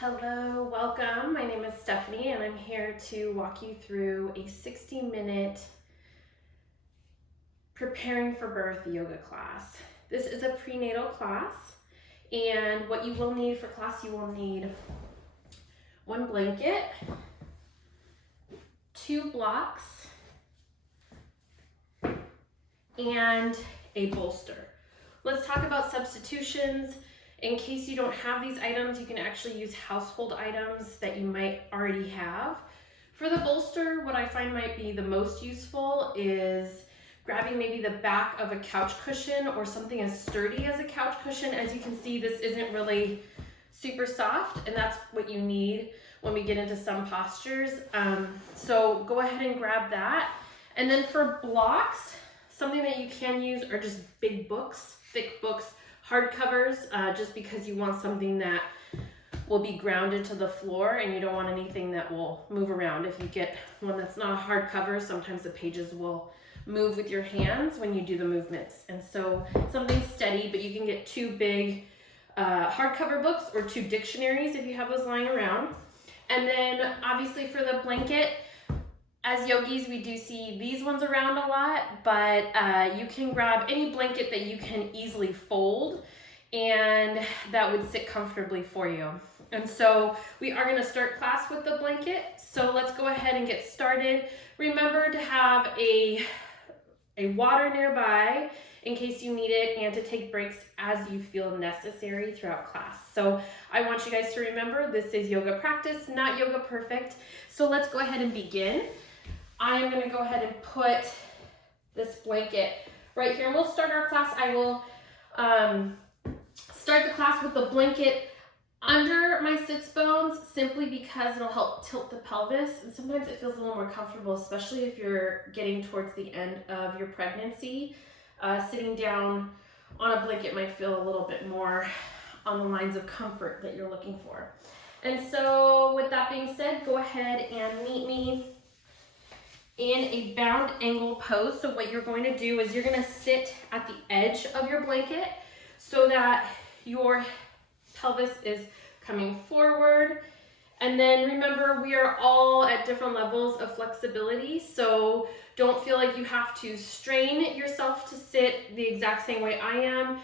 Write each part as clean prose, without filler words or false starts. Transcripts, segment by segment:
Hello, welcome. My name is Stephanie and I'm here to walk you through a 60-minute preparing for birth yoga class. This is a prenatal class, and what you will need for class, you will need one blanket, 2 blocks, and a bolster. Let's talk about substitutions. In case you don't have these items, you can actually use household items that you might already have. For the bolster, what I find might be the most useful is grabbing maybe the back of a couch cushion or something as sturdy as a couch cushion. As you can see, this isn't really super soft, and that's what you need when we get into some postures. So go ahead and grab that. And then for blocks, something that you can use are just big books, thick books, hardcovers, just because you want something that will be grounded to the floor and you don't want anything that will move around. If you get one that's not a hardcover, sometimes the pages will move with your hands when you do the movements. And so something steady, but you can get 2 big hardcover books or 2 dictionaries if you have those lying around. And then obviously for the blanket, as yogis, we do see these ones around a lot, but you can grab any blanket that you can easily fold and that would sit comfortably for you. And so we are gonna start class with the blanket. So let's go ahead and get started. Remember to have a water nearby in case you need it, and to take breaks as you feel necessary throughout class. So I want you guys to remember, this is yoga practice, not yoga perfect. So let's go ahead and begin. I'm going to go ahead and put this blanket right here, and we'll start our class. I will start the class with the blanket under my sits bones, simply because it'll help tilt the pelvis, and sometimes it feels a little more comfortable, especially if you're getting towards the end of your pregnancy. Sitting down on a blanket might feel a little bit more on the lines of comfort that you're looking for. And so with that being said, go ahead and meet me in a bound angle pose. So what you're going to do is you're going to sit at the edge of your blanket so that your pelvis is coming forward. And then remember, we are all at different levels of flexibility, so don't feel like you have to strain yourself to sit the exact same way I am.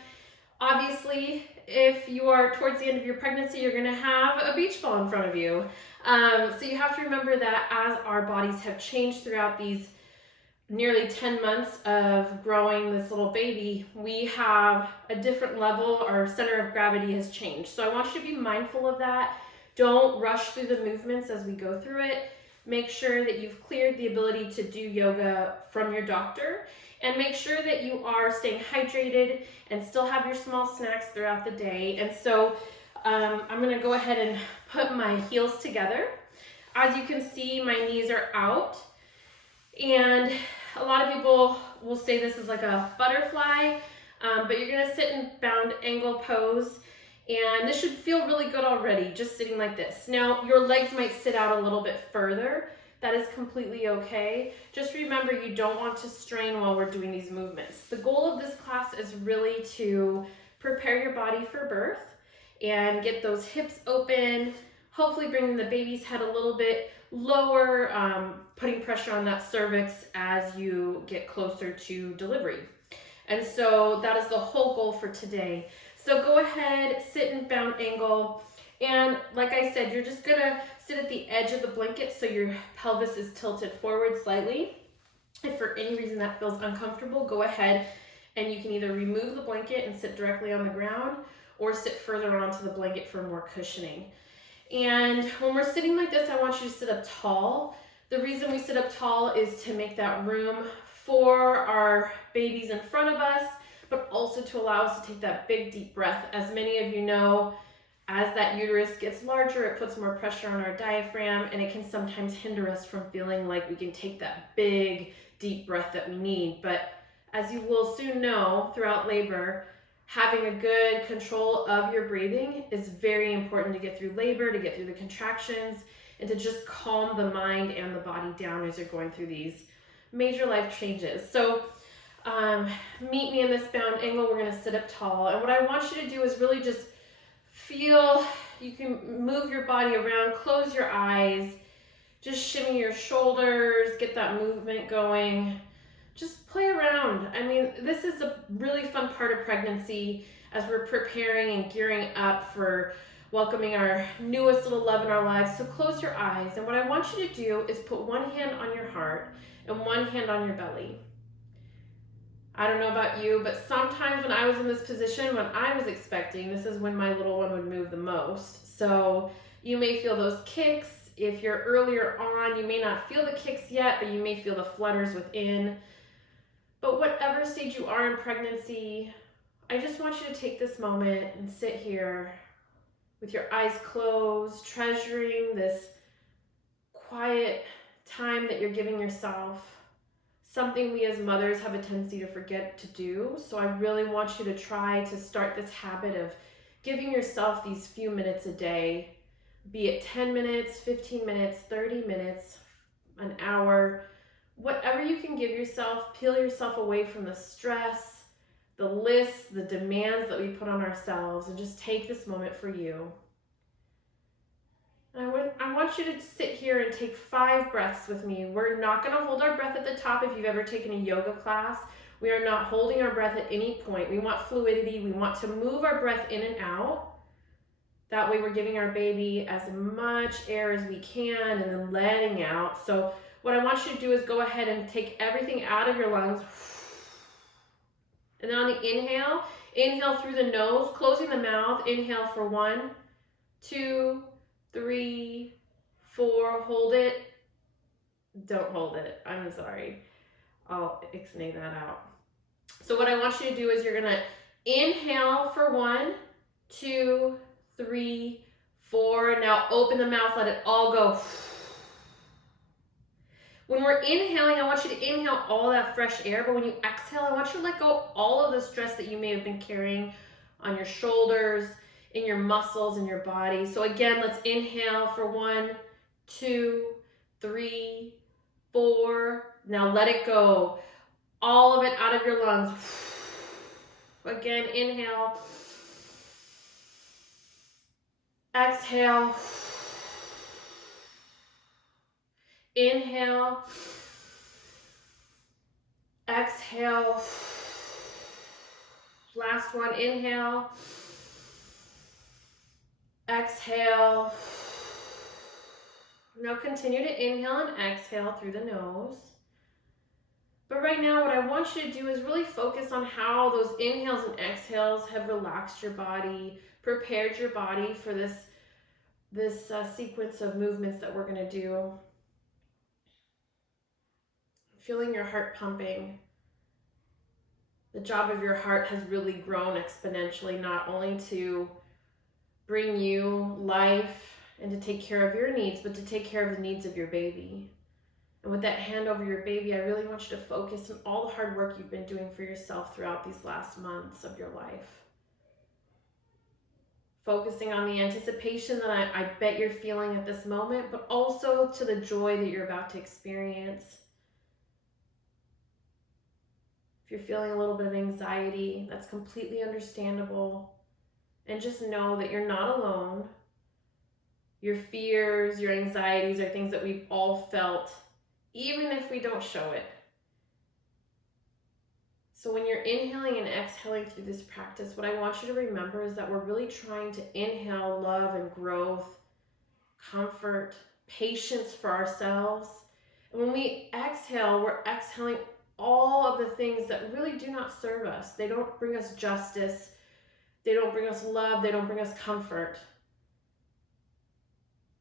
Obviously, if you are towards the end of your pregnancy, you're gonna have a beach ball in front of you. So you have to remember that as our bodies have changed throughout these nearly 10 months of growing this little baby, we have a different level. Our center of gravity has changed. So I want you to be mindful of that. Don't rush through the movements as we go through it. Make sure that you've cleared the ability to do yoga from your doctor, and make sure that you are staying hydrated and still have your small snacks throughout the day. And so I'm gonna go ahead and put my heels together. As you can see, my knees are out, and a lot of people will say this is like a butterfly, but you're gonna sit in bound angle pose. And this should feel really good already, just sitting like this. Now, your legs might sit out a little bit further. That is completely okay. Just remember, you don't want to strain while we're doing these movements. The goal of this class is really to prepare your body for birth and get those hips open, hopefully bringing the baby's head a little bit lower, putting pressure on that cervix as you get closer to delivery. And so that is the whole goal for today. So go ahead, sit in bound angle, and like I said, you're just gonna sit at the edge of the blanket so your pelvis is tilted forward slightly. If for any reason that feels uncomfortable, go ahead and you can either remove the blanket and sit directly on the ground, or sit further onto the blanket for more cushioning. And when we're sitting like this, I want you to sit up tall. The reason we sit up tall is to make that room for our babies in front of us, but also to allow us to take that big deep breath. As many of you know, as that uterus gets larger, it puts more pressure on our diaphragm, and it can sometimes hinder us from feeling like we can take that big deep breath that we need. But as you will soon know, throughout labor, having a good control of your breathing is very important to get through labor, to get through the contractions, and to just calm the mind and the body down as you're going through these major life changes. So meet me in this bound angle. We're going to sit up tall, and what I want you to do is really just Feel, you can move your body around, close your eyes, just shimmy your shoulders, get that movement going. Just play around. I mean, this is a really fun part of pregnancy as we're preparing and gearing up for welcoming our newest little love in our lives. So close your eyes, and what I want you to do is put one hand on your heart and one hand on your belly. I don't know about you, but sometimes when I was in this position, when I was expecting, this is when my little one would move the most. So you may feel those kicks. If you're earlier on, you may not feel the kicks yet, but you may feel the flutters within. But whatever stage you are in pregnancy, I just want you to take this moment and sit here with your eyes closed, treasuring this quiet time that you're giving yourself. Something we as mothers have a tendency to forget to do. So I really want you to try to start this habit of giving yourself these few minutes a day, be it 10 minutes, 15 minutes, 30 minutes, an hour, whatever you can give yourself. Peel yourself away from the stress, the lists, the demands that we put on ourselves, and just take this moment for you. And I want you to sit here and take 5 breaths with me. We're not going to hold our breath at the top. If you've ever taken a yoga class, we are not holding our breath at any point. We want fluidity. We want to move our breath in and out. That way we're giving our baby as much air as we can and then letting out. So what I want you to do is go ahead and take everything out of your lungs. And then on the inhale, inhale through the nose, closing the mouth. Inhale for 1, 2, 3, 4. Hold it. Don't hold it. I'm sorry. I'll ixnay that out. So what I want you to do is you're going to inhale for 1, 2, 3, 4. Now open the mouth. Let it all go. When we're inhaling, I want you to inhale all that fresh air, but when you exhale, I want you to let go all of the stress that you may have been carrying on your shoulders, in your muscles, in your body. So again, let's inhale for 1, 2, 3, 4. Now let it go. All of it out of your lungs. Again, inhale. Exhale. Inhale. Exhale. Last one, inhale. Exhale. Now continue to inhale and exhale through the nose. But right now what I want you to do is really focus on how those inhales and exhales have relaxed your body, prepared your body for this sequence of movements that we're going to do. Feeling your heart pumping. The job of your heart has really grown exponentially, not only to bring you life and to take care of your needs, but to take care of the needs of your baby. And with that hand over your baby, I really want you to focus on all the hard work you've been doing for yourself throughout these last months of your life. Focusing on the anticipation that I bet you're feeling at this moment, but also to the joy that you're about to experience. If you're feeling a little bit of anxiety, that's completely understandable. And just know that you're not alone. Your fears, your anxieties are things that we've all felt, even if we don't show it. So when you're inhaling and exhaling through this practice, what I want you to remember is that we're really trying to inhale love and growth, comfort, patience for ourselves. And when we exhale, we're exhaling all of the things that really do not serve us. They don't bring us justice. They don't bring us love. They don't bring us comfort.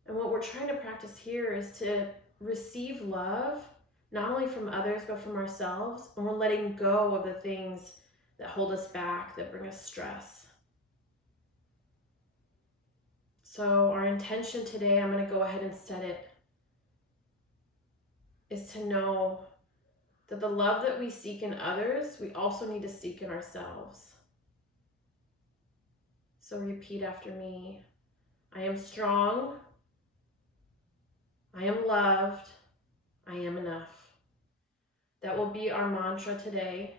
And what we're trying to practice here is to receive love, not only from others, but from ourselves. And we're letting go of the things that hold us back, that bring us stress. So our intention today, I'm going to go ahead and set it, is to know that the love that we seek in others, we also need to seek in ourselves. So repeat after me. I am strong. I am loved. I am enough. That will be our mantra today.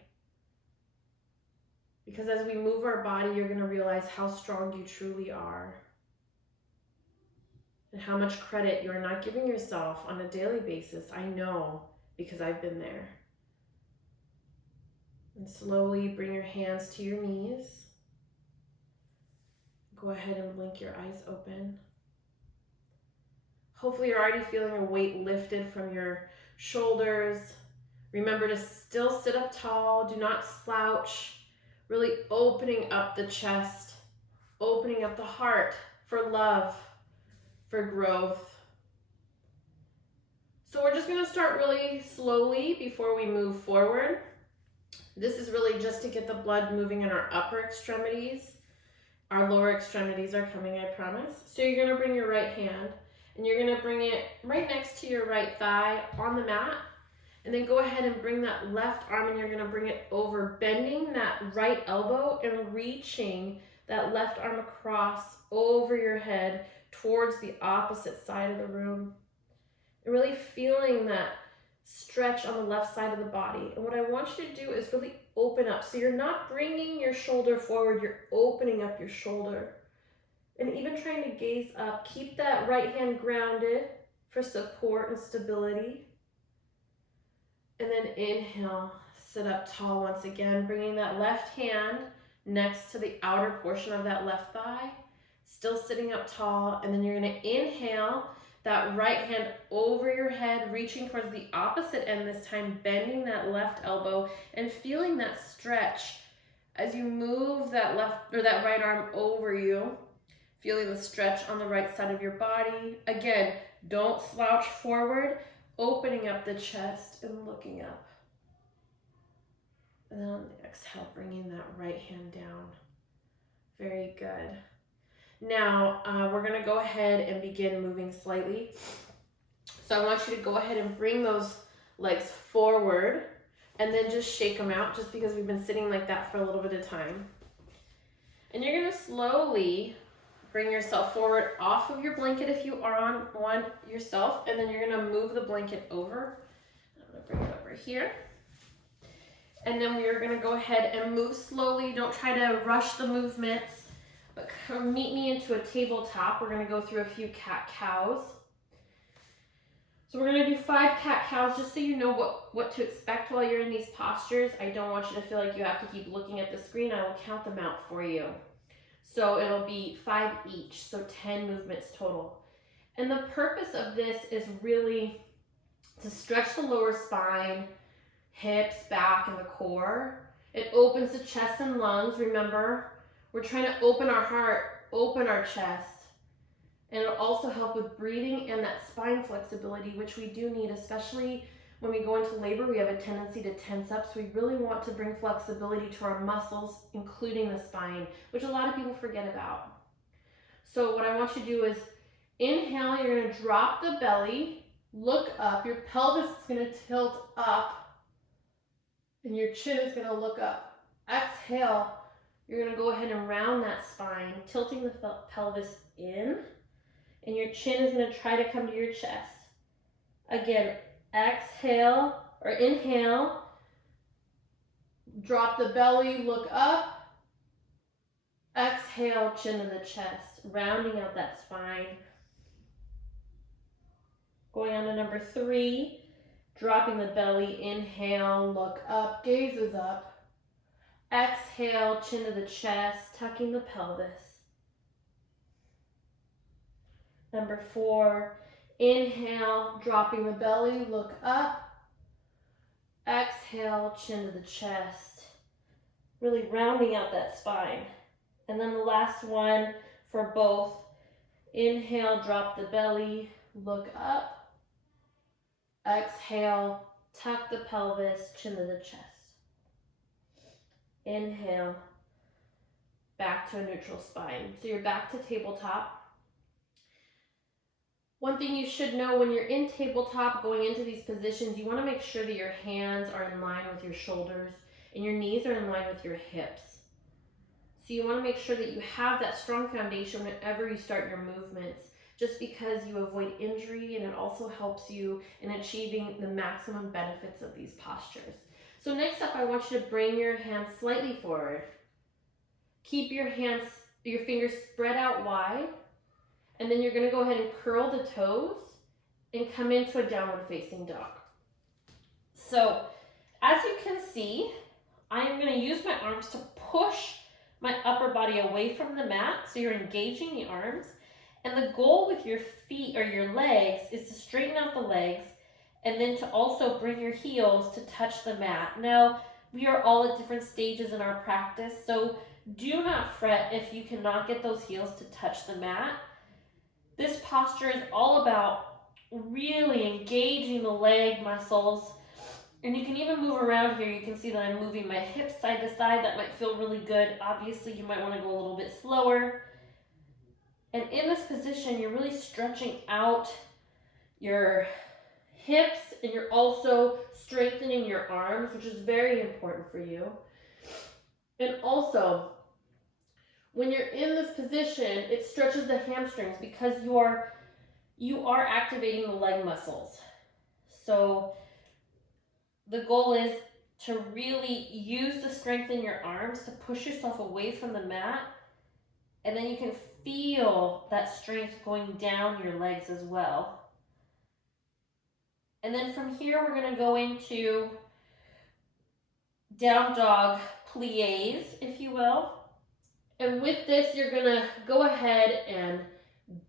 Because as we move our body, you're going to realize how strong you truly are and how much credit you're not giving yourself on a daily basis. I know, because I've been there. And slowly bring your hands to your knees. Go ahead and blink your eyes open. Hopefully you're already feeling a weight lifted from your shoulders. Remember to still sit up tall. Do not slouch. Really opening up the chest, opening up the heart for love, for growth. So we're just going to start really slowly before we move forward. This is really just to get the blood moving in our upper extremities. Our lower extremities are coming, I promise. So you're going to bring your right hand and you're going to bring it right next to your right thigh on the mat. And then go ahead and bring that left arm and you're going to bring it over, bending that right elbow and reaching that left arm across over your head towards the opposite side of the room. And really feeling that stretch on the left side of the body. And what I want you to do is really open up. So you're not bringing your shoulder forward, you're opening up your shoulder. And even trying to gaze up. Keep that right hand grounded for support and stability. And then inhale, sit up tall once again, bringing that left hand next to the outer portion of that left thigh, still sitting up tall. And then you're going to inhale that right hand over your head, reaching towards the opposite end this time, bending that left elbow and feeling that stretch as you move that left or that right arm over you, feeling the stretch on the right side of your body. Again, don't slouch forward. Opening up the chest and looking up. And then on the exhale, bringing that right hand down. Very good. Now, we're going to go ahead and begin moving slightly. So I want you to go ahead and bring those legs forward and then just shake them out, just because we've been sitting like that for a little bit of time. And you're going to slowly bring yourself forward off of your blanket if you are on one yourself, and then you're going to move the blanket over. I'm going to bring it over here. And then we are going to go ahead and move slowly. Don't try to rush the movements, but come meet me into a tabletop. We're going to go through a few cat-cows. So we're going to do 5 cat-cows just so you know what to expect while you're in these postures. I don't want you to feel like you have to keep looking at the screen. I will count them out for you. So it'll be 5 each, so 10 movements total. And the purpose of this is really to stretch the lower spine, hips, back, and the core. It opens the chest and lungs. Remember, we're trying to open our heart, open our chest. And it'll also help with breathing and that spine flexibility, which we do need, especially when we go into labor. We have a tendency to tense up, so we really want to bring flexibility to our muscles, including the spine, which a lot of people forget about. So what I want you to do is inhale, you're going to drop the belly, look up, your pelvis is going to tilt up, and your chin is going to look up. Exhale, you're going to go ahead and round that spine, tilting the pelvis in, and your chin is going to try to come to your chest. Again, exhale or inhale, drop the belly, look up, exhale, chin to the chest, rounding out that spine. Going on to number 3, dropping the belly, inhale, look up, gaze is up, exhale, chin to the chest, tucking the pelvis. Number 4, inhale, dropping the belly, look up. Exhale, chin to the chest. Really rounding out that spine. And then the last one for both. Inhale, drop the belly, look up. Exhale, tuck the pelvis, chin to the chest. Inhale, back to a neutral spine. So you're back to tabletop. One thing you should know when you're in tabletop, going into these positions, you want to make sure that your hands are in line with your shoulders and your knees are in line with your hips. So you want to make sure that you have that strong foundation whenever you start your movements, just because you avoid injury, and it also helps you in achieving the maximum benefits of these postures. So next up, I want you to bring your hands slightly forward. Keep your fingers spread out wide, and then you're gonna go ahead and curl the toes and come into a downward facing dog. So as you can see, I'm gonna use my arms to push my upper body away from the mat, so you're engaging the arms. And the goal with your feet or your legs is to straighten out the legs and then to also bring your heels to touch the mat. Now, we are all at different stages in our practice, so do not fret if you cannot get those heels to touch the mat. This posture is all about really engaging the leg muscles. And you can even move around here. You can see that I'm moving my hips side to side. That might feel really good. Obviously, you might want to go a little bit slower. And in this position, you're really stretching out your hips, and you're also strengthening your arms, which is very important for you. And also, when you're in this position, it stretches the hamstrings because you are activating the leg muscles. So the goal is to really use the strength in your arms to push yourself away from the mat, and then you can feel that strength going down your legs as well. And then from here, we're going to go into down dog plies, if you will. And with this, you're going to go ahead and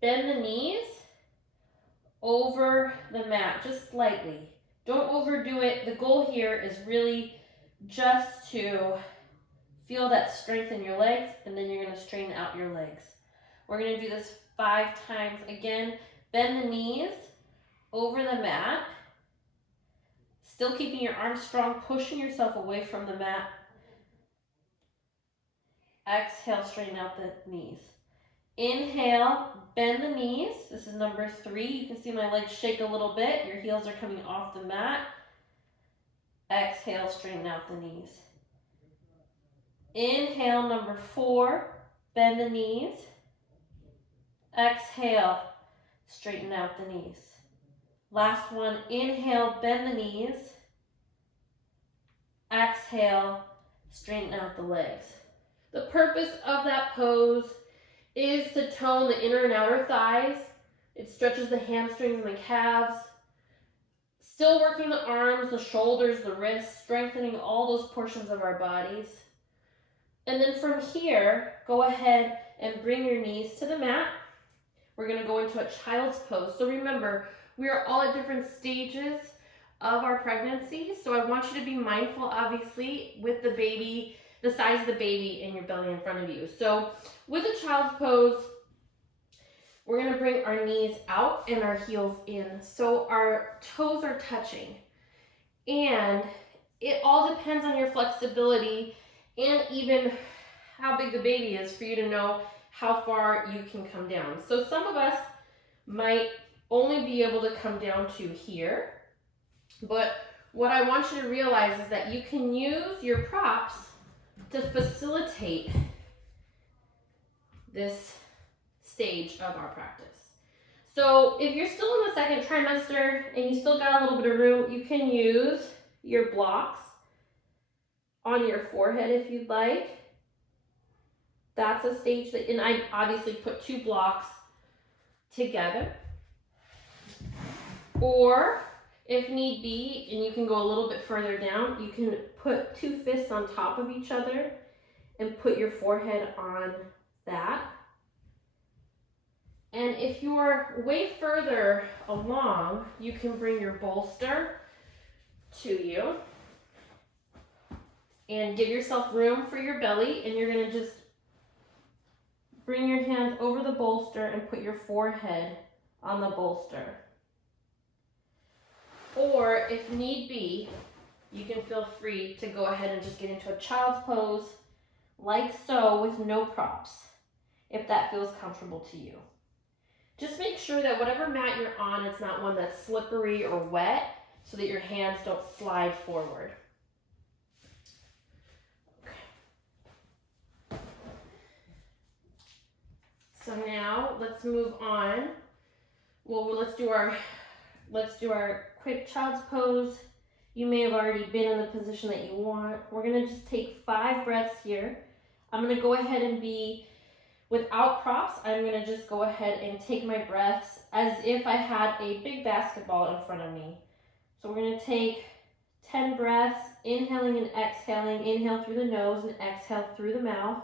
bend the knees over the mat, just slightly. Don't overdo it. The goal here is really just to feel that strength in your legs, and then you're going to straighten out your legs. We're going to do this 5 times. Again, bend the knees over the mat. Still keeping your arms strong, pushing yourself away from the mat. Exhale, straighten out the knees. Inhale, bend the knees. This is number 3. You can see my legs shake a little bit. Your heels are coming off the mat. Exhale, straighten out the knees. Inhale, number 4, bend the knees. Exhale, straighten out the knees. Last one, inhale, bend the knees. Exhale, straighten out the legs. The purpose of that pose is to tone the inner and outer thighs. It stretches the hamstrings and the calves. Still working the arms, the shoulders, the wrists, strengthening all those portions of our bodies. And then from here, go ahead and bring your knees to the mat. We're going to go into a child's pose. So remember, we are all at different stages of our pregnancy. So I want you to be mindful, obviously, with the baby, the size of the baby in your belly in front of you. So with a child's pose, we're going to bring our knees out and our heels in. So our toes are touching. And it all depends on your flexibility and even how big the baby is for you to know how far you can come down. So some of us might only be able to come down to here. But what I want you to realize is that you can use your props to facilitate this stage of our practice. So if you're still in the second trimester and you still got a little bit of room, you can use your blocks on your forehead if you'd like. That's a stage that, and I obviously put 2 blocks together. Or if need be, and you can go a little bit further down, you can put 2 fists on top of each other and put your forehead on that. And if you're way further along, you can bring your bolster to you and give yourself room for your belly, and you're going to just bring your hands over the bolster and put your forehead on the bolster. Or if need be, you can feel free to go ahead and just get into a child's pose like so with no props, if that feels comfortable to you. Just make sure that whatever mat you're on, it's not one that's slippery or wet so that your hands don't slide forward. Okay. So now let's move on. Well, let's do our quick child's pose. You may have already been in the position that you want. We're going to just take 5 breaths here. I'm gonna go ahead and be without props. I'm gonna just go ahead and take my breaths as if I had a big basketball in front of me. So we're gonna take 10 breaths, inhaling and exhaling. Inhale through the nose and exhale through the mouth.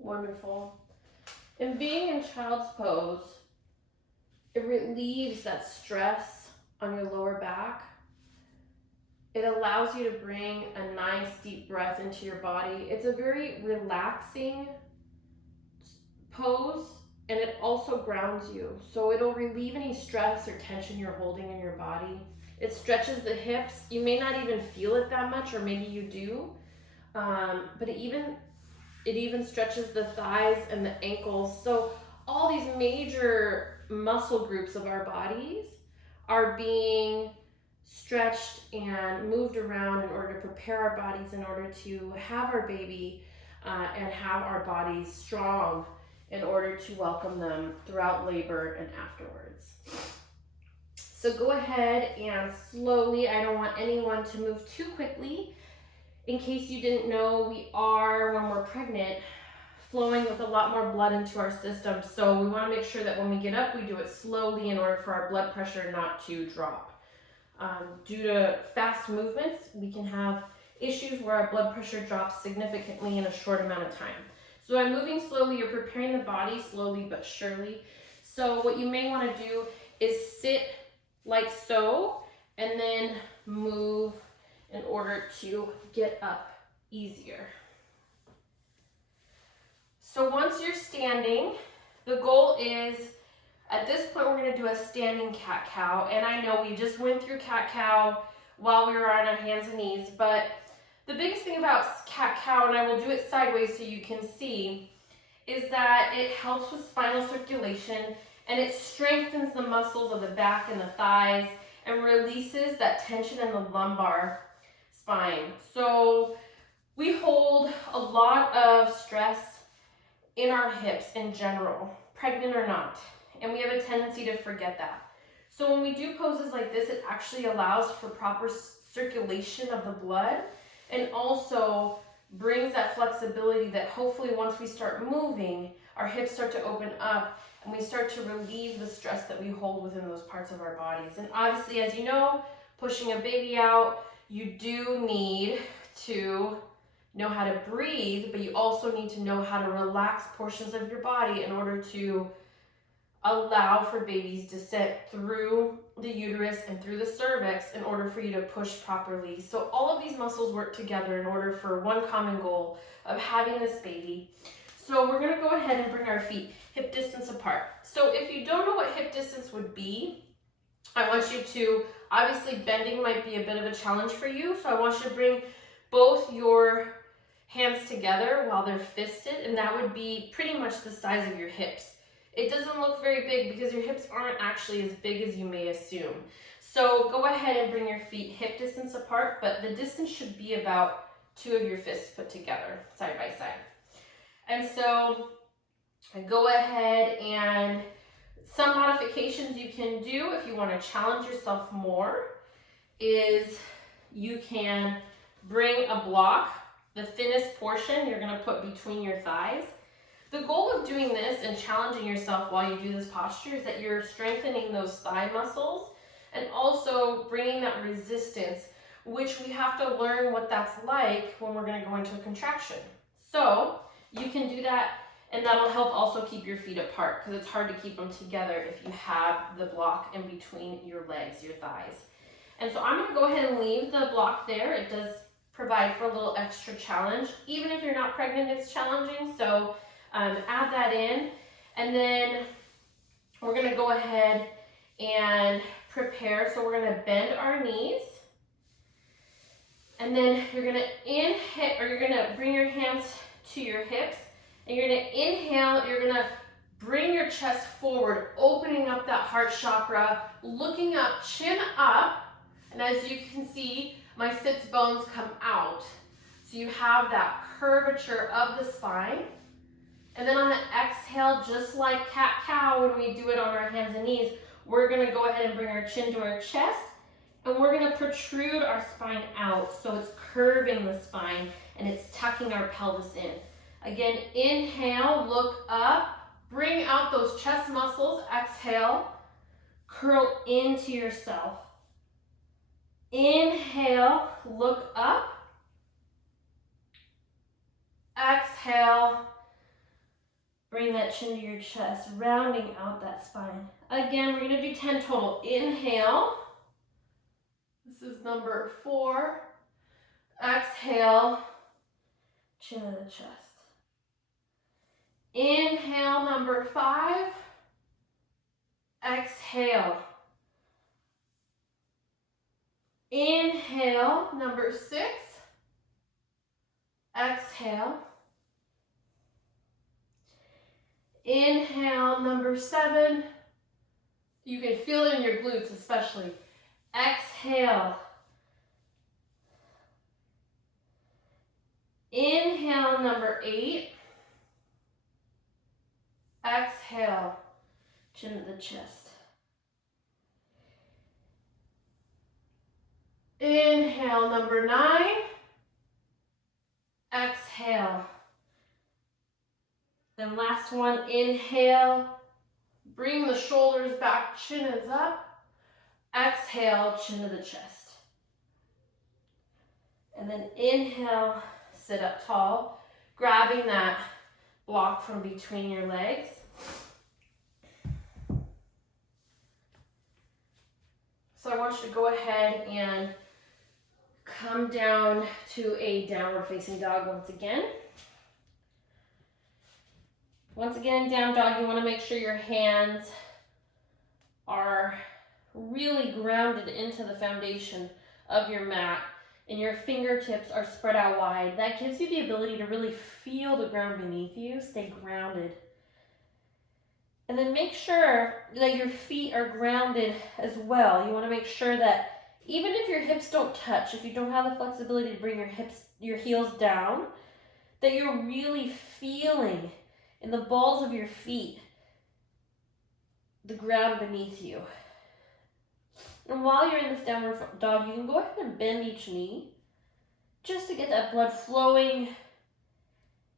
Wonderful. And being in child's pose, it relieves that stress on your lower back. It allows you to bring a nice deep breath into your body. It's a very relaxing pose, and it also grounds you. So it'll relieve any stress or tension you're holding in your body. It stretches the hips. You may not even feel it that much, or maybe you do, but it even stretches the thighs and the ankles. So all these major muscle groups of our bodies are being stretched and moved around in order to prepare our bodies in order to have our baby and have our bodies strong in order to welcome them throughout labor and afterwards. So go ahead and slowly, I don't want anyone to move too quickly. In case you didn't know, we are, when we're pregnant, flowing with a lot more blood into our system. So we want to make sure that when we get up, we do it slowly in order for our blood pressure not to drop. Due to fast movements, we can have issues where our blood pressure drops significantly in a short amount of time. So I'm moving slowly, you're preparing the body slowly but surely. So what you may want to do is sit like so, and then move in order to get up easier. So once you're standing, the goal is, at this point, we're going to do a standing cat-cow. And I know we just went through cat-cow while we were on our hands and knees, but the biggest thing about cat-cow, and I will do it sideways so you can see, is that it helps with spinal circulation, and it strengthens the muscles of the back and the thighs and releases that tension in the lumbar spine. So we hold a lot of stress in our hips in general, pregnant or not, and we have a tendency to forget that. So when we do poses like this, it actually allows for proper circulation of the blood, and also brings that flexibility that hopefully once we start moving, our hips start to open up and we start to relieve the stress that we hold within those parts of our bodies. And obviously, as you know, pushing a baby out, you do need to know how to breathe, but you also need to know how to relax portions of your body in order to allow for baby's descent through the uterus and through the cervix in order for you to push properly. So all of these muscles work together in order for one common goal of having this baby. So we're going to go ahead and bring our feet hip distance apart. So if you don't know what hip distance would be, I want you to, obviously bending might be a bit of a challenge for you, so I want you to bring both your hands together while they're fisted, and that would be pretty much the size of your hips. It doesn't look very big because your hips aren't actually as big as you may assume. So go ahead and bring your feet hip distance apart, but the distance should be about 2 of your fists put together, side by side. And so go ahead, and some modifications you can do if you want to challenge yourself more is you can bring a block, the thinnest portion you're going to put between your thighs. The goal of doing this and challenging yourself while you do this posture is that you're strengthening those thigh muscles and also bringing that resistance which we have to learn what that's like when we're going to go into a contraction. So you can do that, and that'll help also keep your feet apart, because it's hard to keep them together if you have the block in between your legs, your thighs. And so I'm going to go ahead and leave the block there. It does provide for a little extra challenge. Even if you're not pregnant, it's challenging, so add that in. And then we're going to go ahead and prepare. So we're going to bend our knees. And then you're going to inhale, or you're going to bring your hands to your hips. And you're going to inhale, you're going to bring your chest forward, opening up that heart chakra, looking up, chin up. And as you can see, my sits bones come out. So you have that curvature of the spine. And then on the exhale, just like cat-cow when we do it on our hands and knees, we're going to go ahead and bring our chin to our chest, and we're going to protrude our spine out. So it's curving the spine and it's tucking our pelvis in. Again, inhale, look up, bring out those chest muscles. Exhale, curl into yourself. Inhale, look up. Exhale, bring that chin to your chest, rounding out that spine. Again, we're going to do 10 total. Inhale. This is number 4. Exhale, chin to the chest. Inhale, number 5. Exhale. Inhale, number 6. Exhale. Inhale, number 7. You can feel it in your glutes especially. Exhale. Inhale, number 8. Exhale, chin to the chest. Inhale, number 9. Exhale. Then last one, inhale, bring the shoulders back, chin is up. Exhale, chin to the chest. And then inhale, sit up tall, grabbing that block from between your legs. So I want you to go ahead and come down to a downward facing dog once again. Once again, down dog, you want to make sure your hands are really grounded into the foundation of your mat and your fingertips are spread out wide. That gives you the ability to really feel the ground beneath you, stay grounded. And then make sure that your feet are grounded as well. You want to make sure that even if your hips don't touch, if you don't have the flexibility to bring your heels down, that you're really feeling in the balls of your feet the ground beneath you. And while you're in this downward dog, you can go ahead and bend each knee just to get that blood flowing.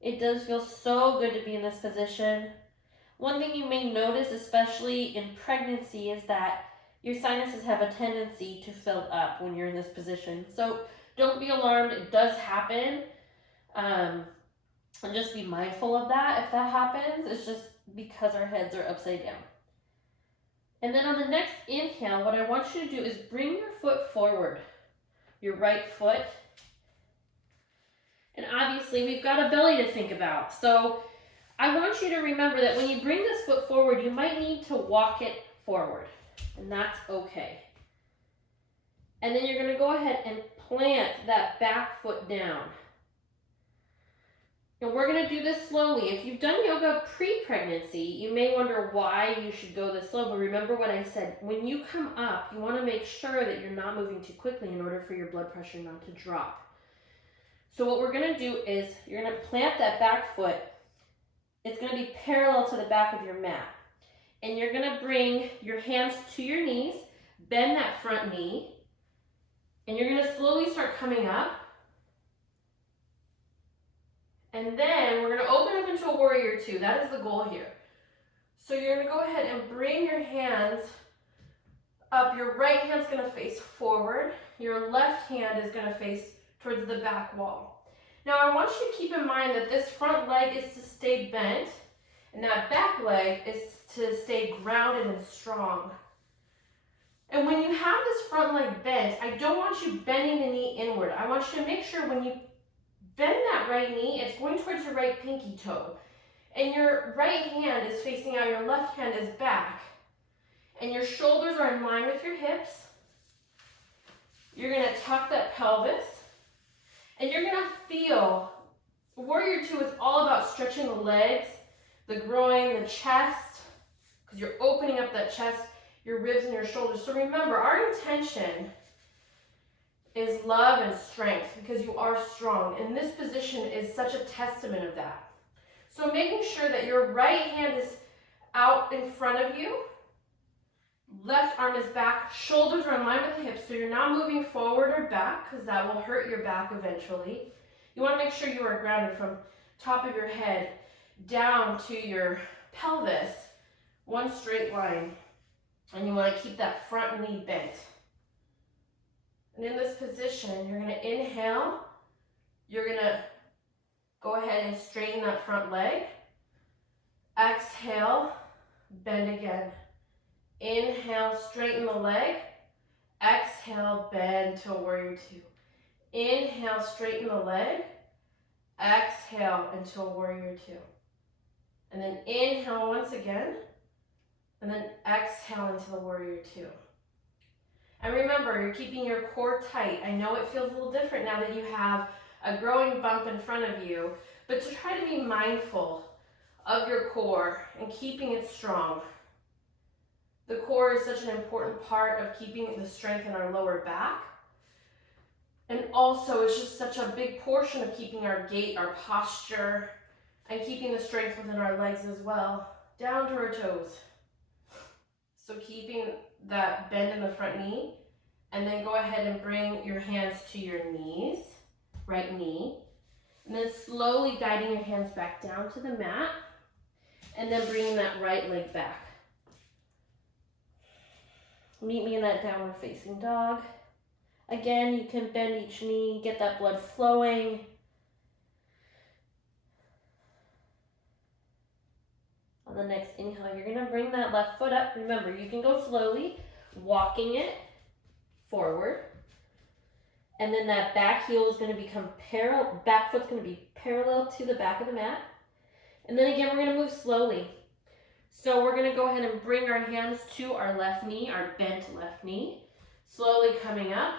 It does feel so good to be in this position. One thing you may notice, especially in pregnancy, is that your sinuses have a tendency to fill up when you're in this position. So don't be alarmed, it does happen. And just be mindful of that. If that happens, it's just because our heads are upside down. And then on the next inhale, what I want you to do is bring your foot forward, your right foot. And obviously we've got a belly to think about. So I want you to remember that when you bring this foot forward, you might need to walk it forward, and that's okay. And then you're going to go ahead and plant that back foot down. And we're going to do this slowly. If you've done yoga pre-pregnancy, you may wonder why you should go this slow, but remember what I said. When you come up, you want to make sure that you're not moving too quickly in order for your blood pressure not to drop. So what we're going to do is you're going to plant that back foot. It's going to be parallel to the back of your mat. And you're going to bring your hands to your knees, bend that front knee, and you're going to slowly start coming up. And then we're going to open up into a warrior 2. That is the goal here. So you're going to go ahead and bring your hands up. Your right hand's gonna face forward. Your left hand is gonna face towards the back wall. Now I want you to keep in mind that this front leg is to stay bent, and that back leg is to stay grounded and strong. And when you have this front leg bent, I don't want you bending the knee inward. I want you to make sure when you bend that right knee, it's going towards your right pinky toe. And your right hand is facing out, your left hand is back. And your shoulders are in line with your hips. You're gonna tuck that pelvis. And you're gonna feel, Warrior Two is all about stretching the legs, the groin, the chest, because you're opening up that chest, your ribs and your shoulders. So remember, our intention is love and strength because you are strong. And this position is such a testament of that. So making sure that your right hand is out in front of you, left arm is back, shoulders are in line with the hips, so you're not moving forward or back because that will hurt your back eventually. You want to make sure you are grounded from top of your head down to your pelvis, one straight line. And you want to keep that front knee bent. And in this position, you're going to inhale. You're going to go ahead and straighten that front leg. Exhale, bend again. Inhale, straighten the leg. Exhale, bend to Warrior Two. Inhale, straighten the leg. Exhale into Warrior Two. And then inhale once again. And then exhale into the Warrior Two. And remember, you're keeping your core tight. I know it feels a little different now that you have a growing bump in front of you, but to try to be mindful of your core and keeping it strong. The core is such an important part of keeping the strength in our lower back. And also, it's just such a big portion of keeping our gait, our posture, and keeping the strength within our legs as well, down to our toes. So keeping that bend in the front knee, and then go ahead and bring your hands to your knees, right knee, and then slowly guiding your hands back down to the mat, and then bringing that right leg back. Meet me in that downward facing dog. Again, you can bend each knee, get that blood flowing. On the next inhale, you're gonna bring that left foot up. Remember, you can go slowly, walking it forward. And then that back heel is gonna become parallel, back foot's gonna be parallel to the back of the mat. And then again, we're gonna move slowly. So we're gonna go ahead and bring our hands to our left knee, our bent left knee. Slowly coming up.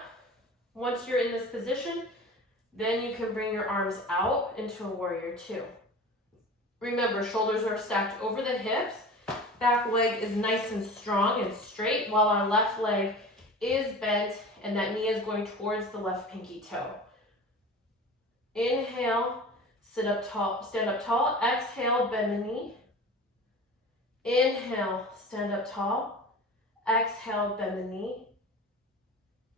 Once you're in this position, then you can bring your arms out into a Warrior Two. Remember, shoulders are stacked over the hips. Back leg is nice and strong and straight, while our left leg is bent and that knee is going towards the left pinky toe. Inhale, sit up tall, stand up tall. Exhale, bend the knee. Inhale, stand up tall. Exhale, bend the knee.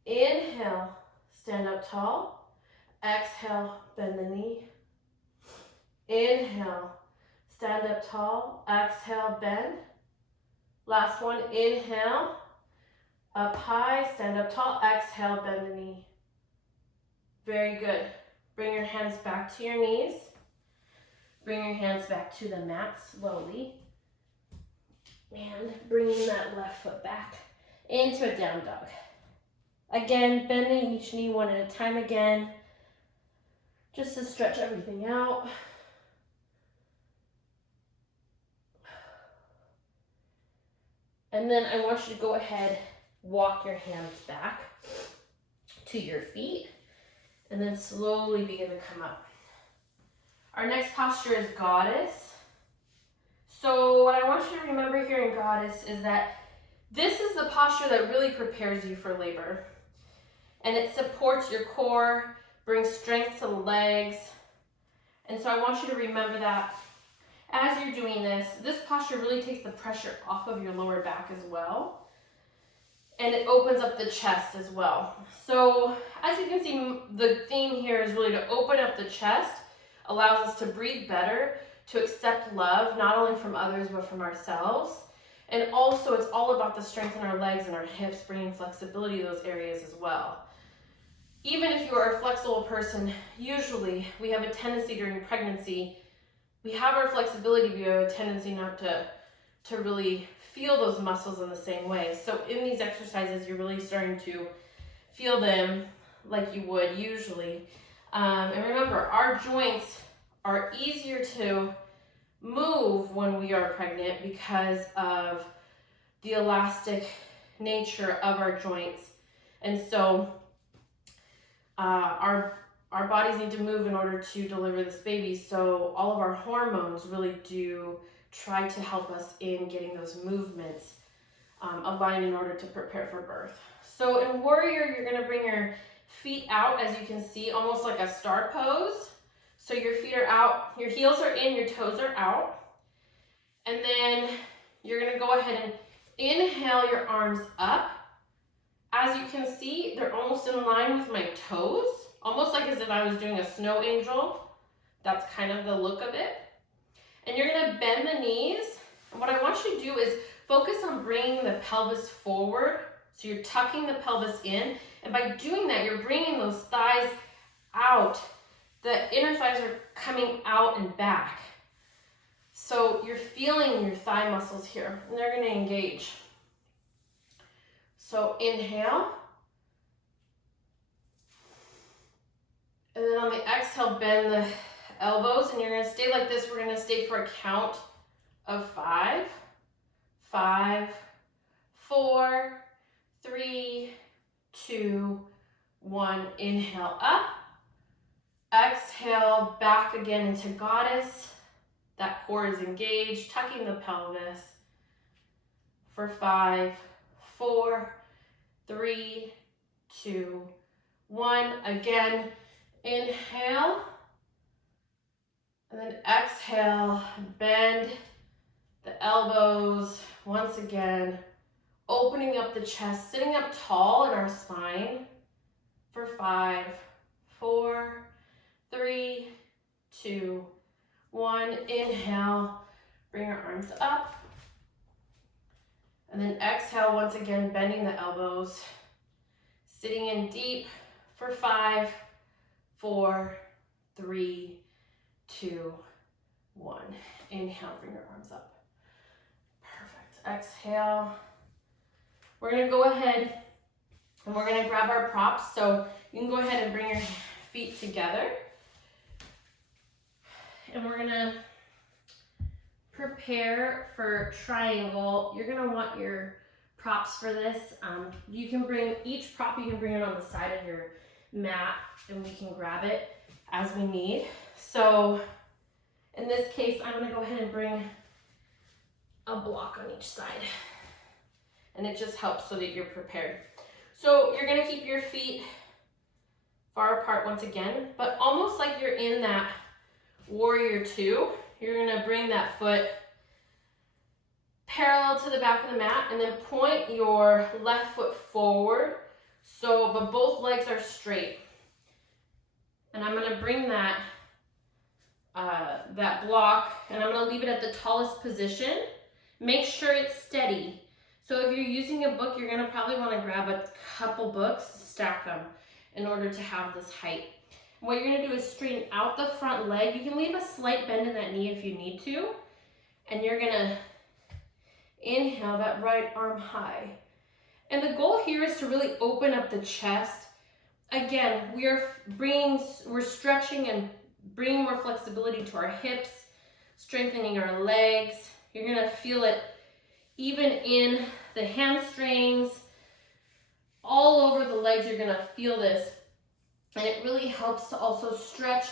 Inhale, stand up tall. Exhale, bend the knee. Inhale, stand up tall. Exhale, bend. Last one, inhale, up high, stand up tall. Exhale, bend the knee. Very good. Bring your hands back to your knees. Bring your hands back to the mat slowly. And bringing that left foot back into a down dog. Again, bending each knee one at a time again, just to stretch everything out. And then I want you to go ahead, walk your hands back to your feet, and then slowly begin to come up. Our next posture is Goddess. So what I want you to remember here in Goddess is that this is the posture that really prepares you for labor. And it supports your core, brings strength to the legs. And so I want you to remember that as you're doing this, this posture really takes the pressure off of your lower back as well. And it opens up the chest as well. So as you can see, the theme here is really to open up the chest, allows us to breathe better, to accept love, not only from others, but from ourselves. And also it's all about the strength in our legs and our hips, bringing flexibility to those areas as well. Even if you are a flexible person, usually we have a tendency during pregnancy, we have our flexibility, but we have a tendency not to really feel those muscles in the same way. So in these exercises, you're really starting to feel them like you would usually. And remember, our joints are easier to move when we are pregnant because of the elastic nature of our joints. And so our bodies need to move in order to deliver this baby. So all of our hormones really do try to help us in getting those movements aligned in order to prepare for birth. So in warrior, you're going to bring your feet out, as you can see, almost like a star pose. So your feet are out, your heels are in, your toes are out. And then you're going to go ahead and inhale your arms up. As you can see, they're almost in line with my toes, almost like as if I was doing a snow angel. That's kind of the look of it. And you're going to bend the knees. And what I want you to do is focus on bringing the pelvis forward. So you're tucking the pelvis in. And by doing that, you're bringing those thighs out. The inner thighs are coming out and back. So you're feeling your thigh muscles here, and they're going to engage. So inhale. And then on the exhale, bend the elbows, and you're going to stay like this. We're going to stay for a count of 5. 5, 4, 3, 2, 1. Inhale up. Exhale back again into goddess. That core is engaged, tucking the pelvis for 5, 4, 3, 2, 1. Again, inhale. And then exhale, bend the elbows once again, opening up the chest, sitting up tall in our spine for 5, 4, 3, 2, 1. Inhale, bring your arms up. And then exhale, once again, bending the elbows, sitting in deep for 5, 4, 3, 2, 1. Inhale, bring your arms up. Perfect. Exhale. We're going to go ahead and we're going to grab our props. So you can go ahead and bring your feet together. And we're going to prepare for triangle. You're going to want your props for this. You can bring each prop, you can bring it on the side of your mat and we can grab it as we need. So in this case, I'm going to go ahead and bring a block on each side. And it just helps so that you're prepared. So you're going to keep your feet far apart once again, but almost like you're in that warrior 2. You're going to bring that foot parallel to the back of the mat and then point your left foot forward. So, but both legs are straight. And I'm going to bring that block and I'm going to leave it at the tallest position. Make sure it's steady. So if you're using a book, you're going to probably want to grab a couple books, stack them in order to have this height. What you're going to do is straighten out the front leg. You can leave a slight bend in that knee if you need to. And you're going to inhale that right arm high. And the goal here is to really open up the chest. Again, we're stretching and bringing more flexibility to our hips, strengthening our legs. You're going to feel it even in the hamstrings, all over the legs. You're going to feel this. And it really helps to also stretch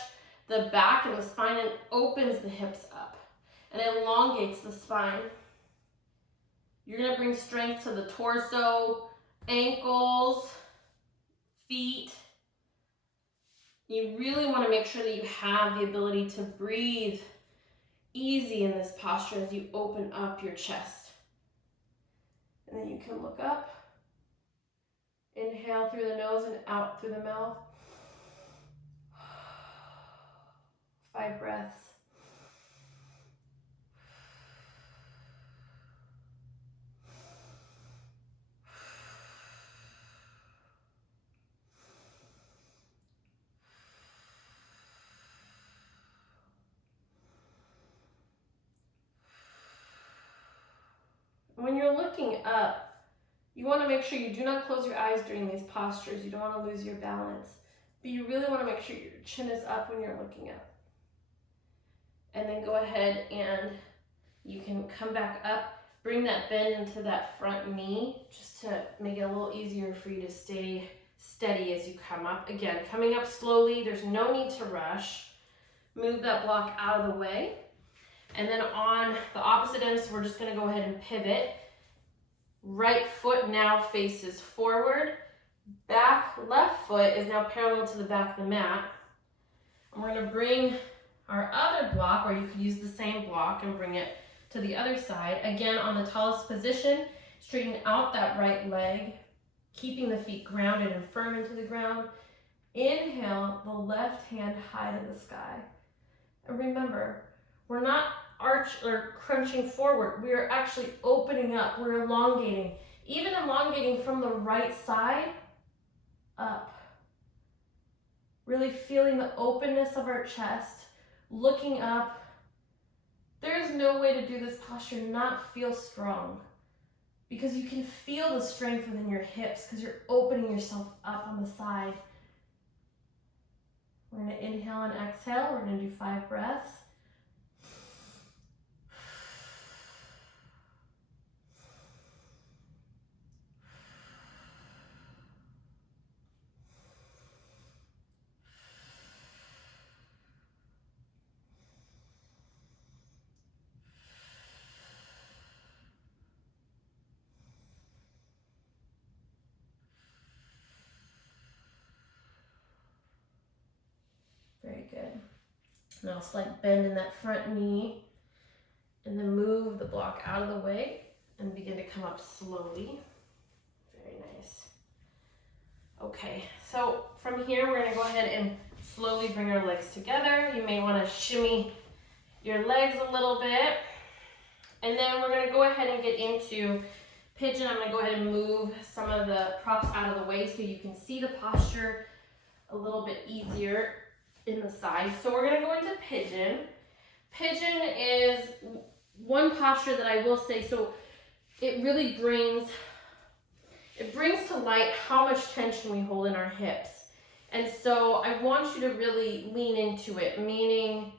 the back and the spine and opens the hips up and elongates the spine. You're going to bring strength to the torso, ankles, feet. You really want to make sure that you have the ability to breathe easy in this posture as you open up your chest. And then you can look up. Inhale through the nose and out through the mouth. 5 breaths. When you're looking up, you want to make sure you do not close your eyes during these postures. You don't want to lose your balance. But you really want to make sure your chin is up when you're looking up. And then go ahead and you can come back up, bring that bend into that front knee just to make it a little easier for you to stay steady as you come up. Again, coming up slowly, there's no need to rush. Move that block out of the way. And then on the opposite end, so we're just gonna go ahead and pivot. Right foot now faces forward. Back left foot is now parallel to the back of the mat. And we're gonna bring our other block, or you could use the same block and bring it to the other side. Again, on the tallest position, straighten out that right leg, keeping the feet grounded and firm into the ground. Inhale, the left hand high to the sky. And remember, we're not crunching forward. We are actually opening up. We're elongating. Even elongating from the right side up. Really feeling the openness of our chest, looking up. There's no way to do this posture and not feel strong, because you can feel the strength within your hips because you're opening yourself up on the side. We're going to inhale and exhale. We're going to do 5 breaths. Very good. Now slight bend in that front knee, and then move the block out of the way and begin to come up slowly. Very nice. Okay, so from here we're gonna go ahead and slowly bring our legs together. You may wanna shimmy your legs a little bit. And then we're gonna go ahead and get into pigeon. I'm gonna go ahead and move some of the props out of the way so you can see the posture a little bit easier in the side. So we're gonna go into pigeon. Pigeon is one posture that I will say, so it really brings to light how much tension we hold in our hips. And so I want you to really lean into it, meaning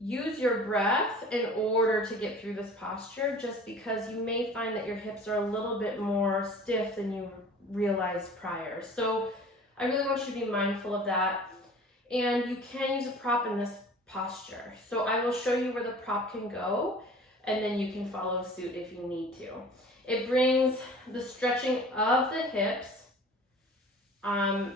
use your breath in order to get through this posture, just because you may find that your hips are a little bit more stiff than you realized prior. So I really want you to be mindful of that. And you can use a prop in this posture. So I will show you where the prop can go, and then you can follow suit if you need to. It brings the stretching of the hips, and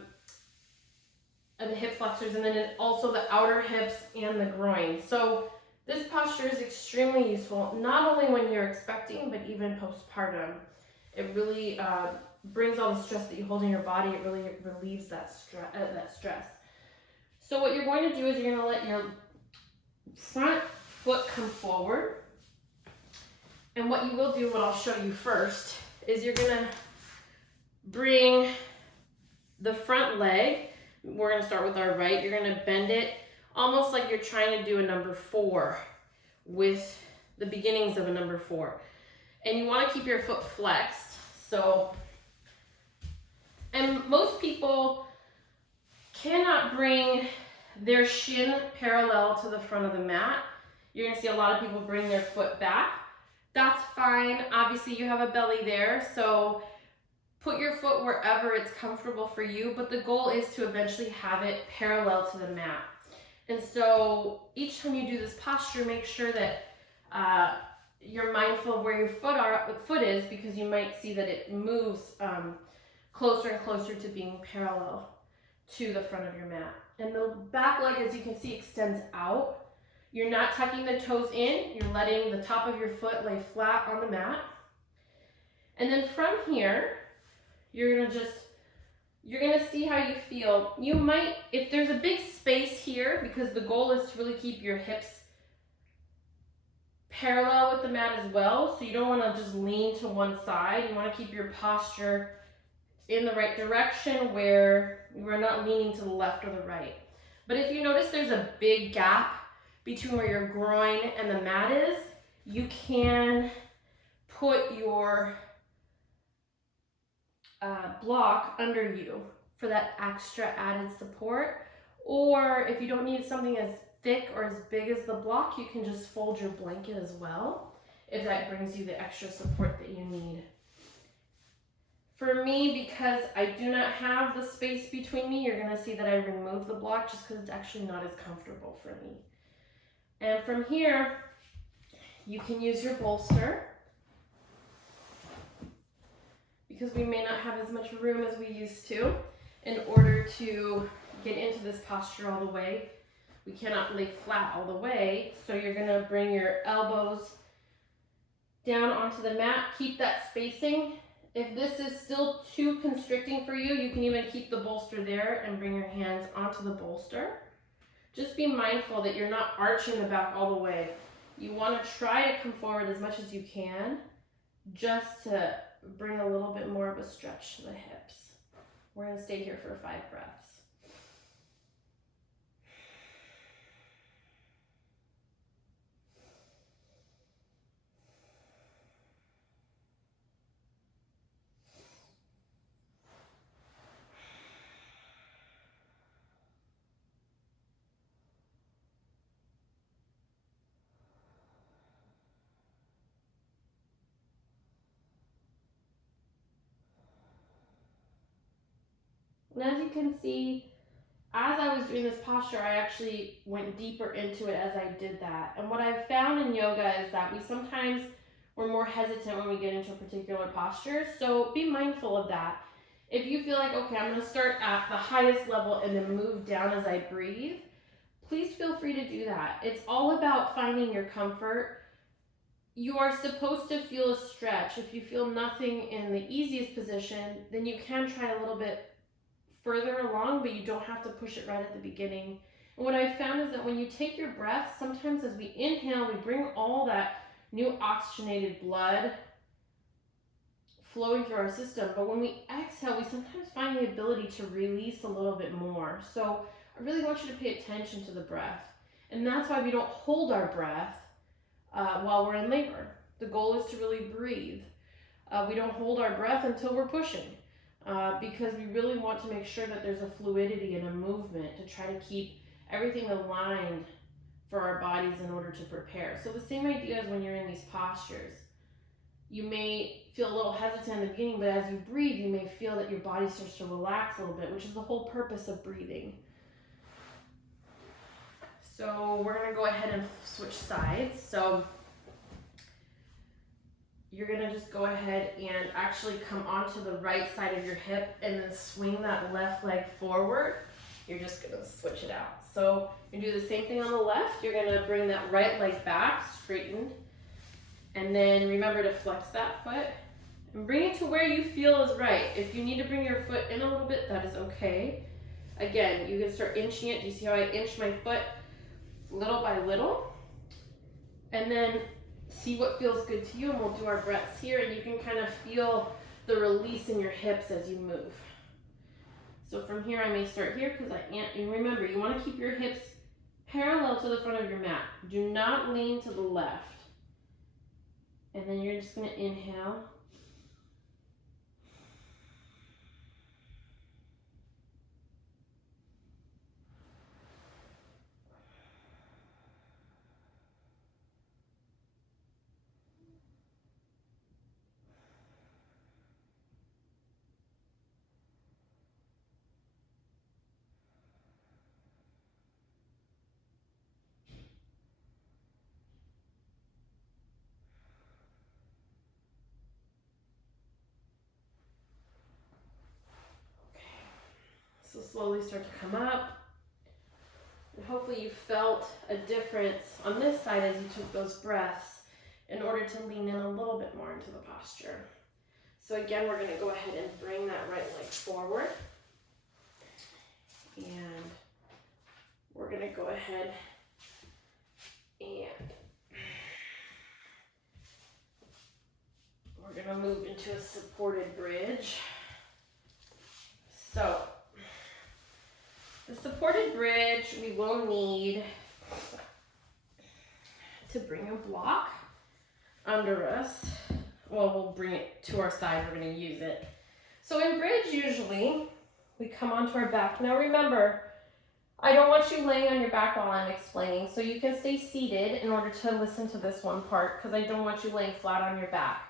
the hip flexors, and then also the outer hips and the groin. So this posture is extremely useful, not only when you're expecting, but even postpartum. It really brings all the stress that you hold in your body. It really relieves that stress. So what you're going to do is you're going to let your front foot come forward. And what you will do, what I'll show you first, is you're going to bring the front leg. We're going to start with our right. You're going to bend it almost like you're trying to do a number 4 with the beginnings of a number 4. And you want to keep your foot flexed. So, and most people cannot bring their shin parallel to the front of the mat. You're going to see a lot of people bring their foot back. That's fine. Obviously you have a belly there, so put your foot wherever it's comfortable for you, but the goal is to eventually have it parallel to the mat. And so each time you do this posture, make sure that you're mindful of where your foot is, because you might see that it moves closer and closer to being parallel to the front of your mat. And the back leg, as you can see, extends out. You're not tucking the toes in, you're letting the top of your foot lay flat on the mat. And then from here, you're gonna see how you feel. You might, if there's a big space here, because the goal is to really keep your hips parallel with the mat as well, so you don't wanna just lean to one side. You wanna keep your posture in the right direction where we're not leaning to the left or the right. But if you notice there's a big gap between where your groin and the mat is, you can put your block under you for that extra added support. Or if you don't need something as thick or as big as the block, you can just fold your blanket as well, if that brings you the extra support that you need. For me, because I do not have the space between me, you're gonna see that I remove the block just because it's actually not as comfortable for me. And from here, you can use your bolster, because we may not have as much room as we used to in order to get into this posture all the way. We cannot lay flat all the way, so you're gonna bring your elbows down onto the mat, keep that spacing. If this is still too constricting for you, you can even keep the bolster there and bring your hands onto the bolster. Just be mindful that you're not arching the back all the way. You want to try to come forward as much as you can, just to bring a little bit more of a stretch to the hips. We're going to stay here for 5 breaths. And as you can see, as I was doing this posture, I actually went deeper into it as I did that. And what I've found in yoga is that we sometimes we're more hesitant when we get into a particular posture. So be mindful of that. If you feel like, okay, I'm going to start at the highest level and then move down as I breathe, please feel free to do that. It's all about finding your comfort. You are supposed to feel a stretch. If you feel nothing in the easiest position, then you can try a little bit further along, but you don't have to push it right at the beginning. And what I've found is that when you take your breath, sometimes as we inhale, we bring all that new oxygenated blood flowing through our system. But when we exhale, we sometimes find the ability to release a little bit more. So I really want you to pay attention to the breath. And that's why we don't hold our breath while we're in labor. The goal is to really breathe. We don't hold our breath until we're pushing. Because we really want to make sure that there's a fluidity and a movement to try to keep everything aligned for our bodies in order to prepare. So the same idea as when you're in these postures. You may feel a little hesitant in the beginning, but as you breathe, you may feel that your body starts to relax a little bit, which is the whole purpose of breathing. So we're going to go ahead and switch sides. So you're going to just go ahead and actually come onto the right side of your hip and then swing that left leg forward. You're just going to switch it out. So you do the same thing on the left. You're going to bring that right leg back, straightened. And then remember to flex that foot and bring it to where you feel is right. If you need to bring your foot in a little bit, that is okay. Again, you can start inching it. Do you see how I inch my foot little by little? And then see what feels good to you, and we'll do our breaths here, and you can kind of feel the release in your hips as you move. So from here, I may start here because and remember, you want to keep your hips parallel to the front of your mat. Do not lean to the left. And then you're just going to inhale. So slowly start to come up. And hopefully you felt a difference on this side as you took those breaths in order to lean in a little bit more into the posture. So again, we're going to go ahead and bring that right leg forward. And we're going to go ahead and we're going to move into a supported bridge. So the supported bridge, we will need to bring a block under us well, we'll bring it to our side, we're gonna use it. So in bridge, usually, we come onto our back. Now remember, I don't want you laying on your back while I'm explaining, so you can stay seated in order to listen to this one part, because I don't want you laying flat on your back.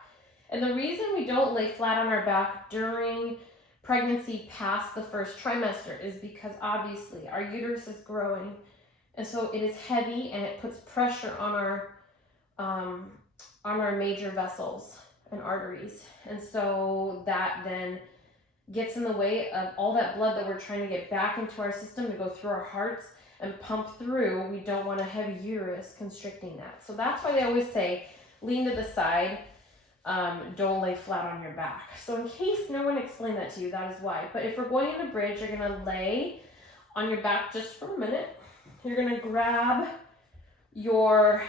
And the reason we don't lay flat on our back during pregnancy past the first trimester is because obviously our uterus is growing, and so it is heavy and it puts pressure on our major vessels and arteries, and so that then gets in the way of all that blood that we're trying to get back into our system to go through our hearts and pump through. We don't want a heavy uterus constricting that. So that's why they always say lean to the side, don't lay flat on your back. So in case no one explained that to you, that is why. But if we're going into bridge, you're gonna lay on your back just for a minute. You're gonna grab your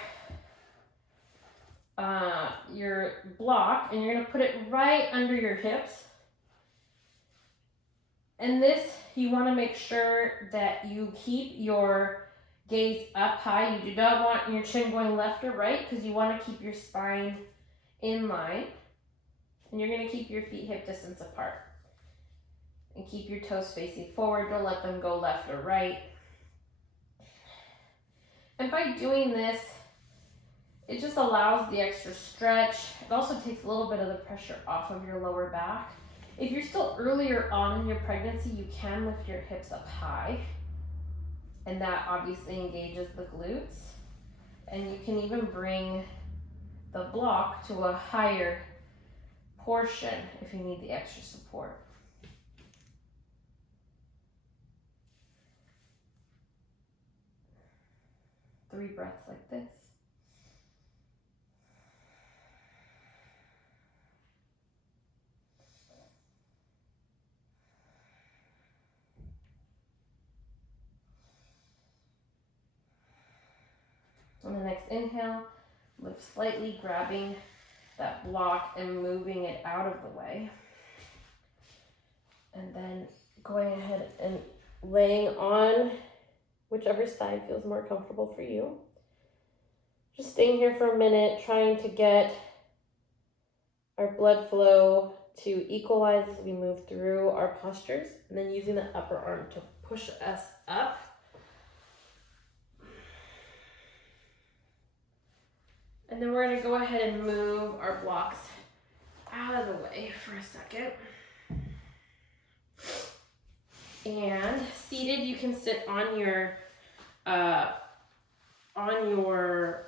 block and you're gonna put it right under your hips. And this, you want to make sure that you keep your gaze up high. You do not want your chin going left or right because you want to keep your spine in line. And you're going to keep your feet hip distance apart. And keep your toes facing forward. Don't let them go left or right. And by doing this, it just allows the extra stretch. It also takes a little bit of the pressure off of your lower back. If you're still earlier on in your pregnancy, you can lift your hips up high, and that obviously engages the glutes. And you can even bring the block to a higher portion if you need the extra support. Three breaths like this. On the next inhale, lift slightly, grabbing that block and moving it out of the way. And then going ahead and laying on whichever side feels more comfortable for you. Just staying here for a minute, trying to get our blood flow to equalize as we move through our postures, and then using the upper arm to push us up. And then we're going to go ahead and move our blocks out of the way for a second. And seated, you can sit on your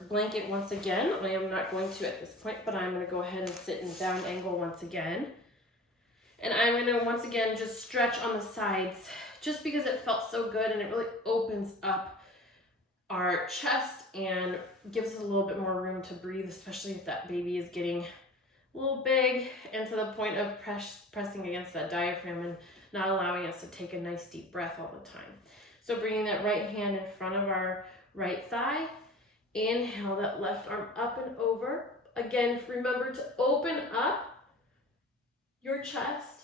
blanket once again. I am not going to at this point, but I'm going to go ahead and sit in down angle once again. And I'm going to once again just stretch on the sides just because it felt so good and it really opens up our chest and gives us a little bit more room to breathe, especially if that baby is getting a little big and to the point of pressing against that diaphragm and not allowing us to take a nice deep breath all the time. So bringing that right hand in front of our right thigh, inhale that left arm up and over. Again, remember to open up your chest.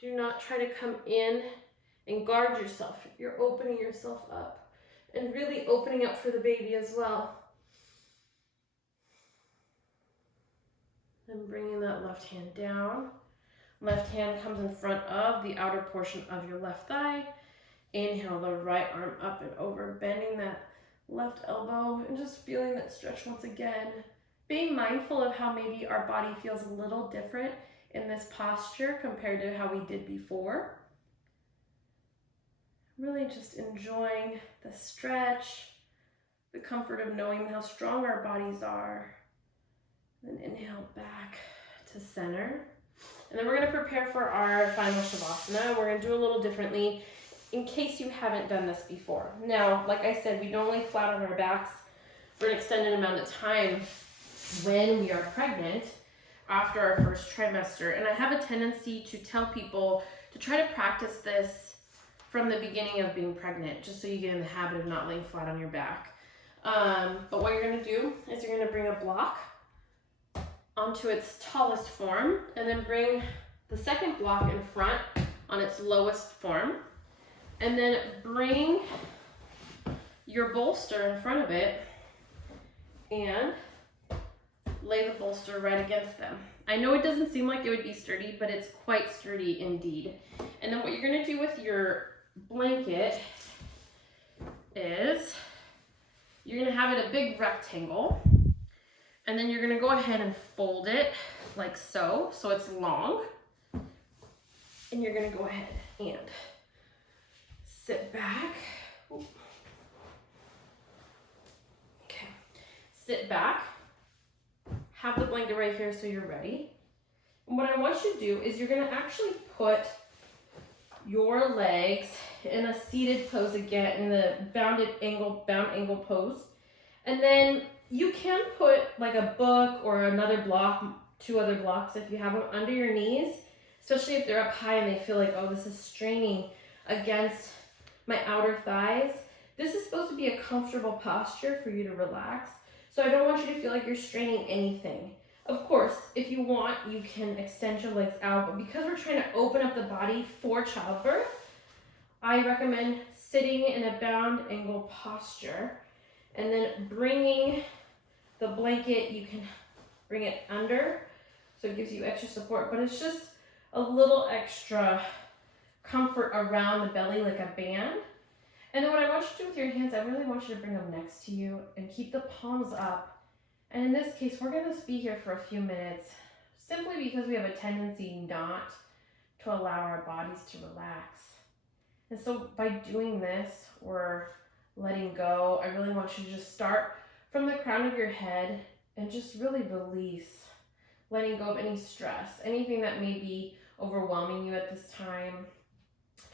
Do not try to come in and guard yourself. You're opening yourself up. And really opening up for the baby as well. And bringing that left hand down. Left hand comes in front of the outer portion of your left thigh. Inhale the right arm up and over, bending that left elbow and just feeling that stretch once again. Being mindful of how maybe our body feels a little different in this posture compared to how we did before. Really just enjoying the stretch, the comfort of knowing how strong our bodies are. And then inhale back to center. And then we're going to prepare for our final Shavasana. We're going to do a little differently in case you haven't done this before. Now, like I said, we don't lay flat on our backs for an extended amount of time when we are pregnant after our first trimester. And I have a tendency to tell people to try to practice this from the beginning of being pregnant, just so you get in the habit of not laying flat on your back. But what you're going to do is you're going to bring a block onto its tallest form, and then bring the second block in front on its lowest form, and then bring your bolster in front of it and lay the bolster right against them. I know it doesn't seem like it would be sturdy, but it's quite sturdy indeed. And then what you're gonna do with your blanket is you're gonna have it a big rectangle, and then you're gonna go ahead and fold it like so, so it's long. And you're gonna go ahead and sit back. Okay, sit back. Have the blanket right here so you're ready. And what I want you to do is you're gonna actually put your legs in a seated pose again, in the bound angle pose. And then you can put like a book or another block, 2 other blocks if you have them under your knees, especially if they're up high and they feel like, oh, this is straining against my outer thighs. This is supposed to be a comfortable posture for you to relax. So I don't want you to feel like you're straining anything. Of course, if you want, you can extend your legs out, but because we're trying to open up the body for childbirth, I recommend sitting in a bound angle posture and then bringing the blanket, you can bring it under, so it gives you extra support, but it's just a little extra comfort around the belly like a band. And then what I want you to do with your hands, I really want you to bring them next to you and keep the palms up. And in this case, we're gonna be here for a few minutes, simply because we have a tendency not to allow our bodies to relax. And so by doing this, we're letting go. I really want you to just start from the crown of your head and just really release, letting go of any stress, anything that may be overwhelming you at this time,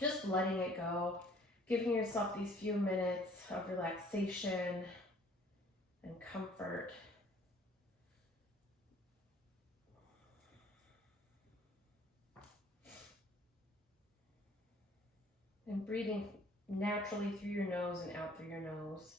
just letting it go, giving yourself these few minutes of relaxation and comfort. And breathing naturally through your nose and out through your nose.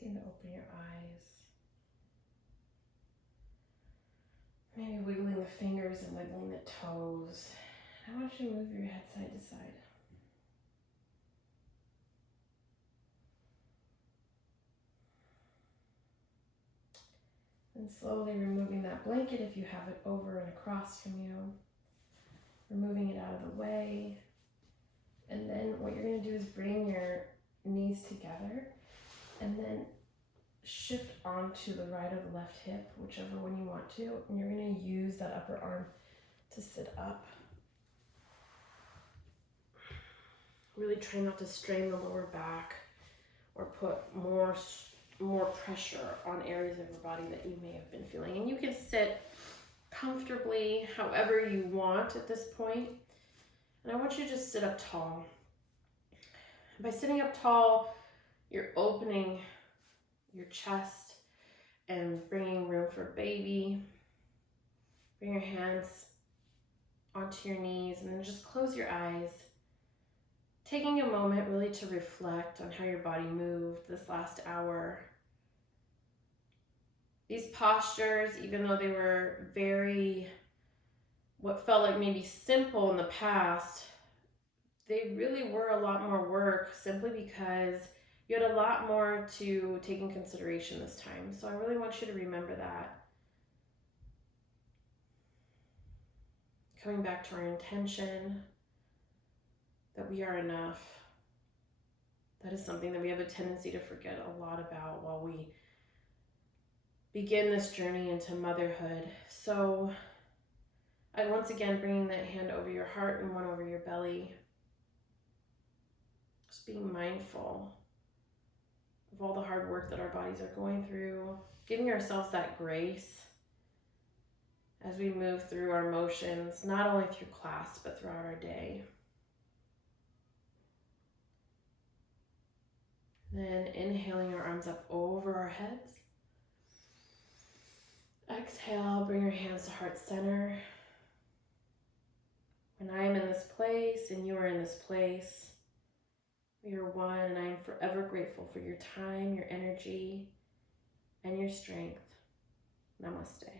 Begin to open your eyes. Maybe wiggling the fingers and wiggling the toes. I want you to move your head side to side. And slowly removing that blanket if you have it over and across from you. Removing it out of the way. And then what you're going to do is bring your knees together and then shift onto the right or the left hip, whichever one you want to. And you're going to use that upper arm to sit up. Really try not to strain the lower back or put more pressure on areas of your body that you may have been feeling. And you can sit comfortably however you want at this point. And I want you to just sit up tall. By sitting up tall, you're opening your chest and bringing room for baby. Bring your hands onto your knees and then just close your eyes. Taking a moment really to reflect on how your body moved this last hour. These postures, even though they were what felt like maybe simple in the past, they really were a lot more work simply because you had a lot more to take in consideration this time. So I really want you to remember that. Coming back to our intention that we are enough. That is something that we have a tendency to forget a lot about while we begin this journey into motherhood. So I once again bringing that hand over your heart and one over your belly. Just being mindful of all the hard work that our bodies are going through, giving ourselves that grace as we move through our motions, not only through class, but throughout our day. Then inhaling our arms up over our heads. Exhale, bring your hands to heart center. When I am in this place and you are in this place, we are one, and I am forever grateful for your time, your energy, and your strength. Namaste.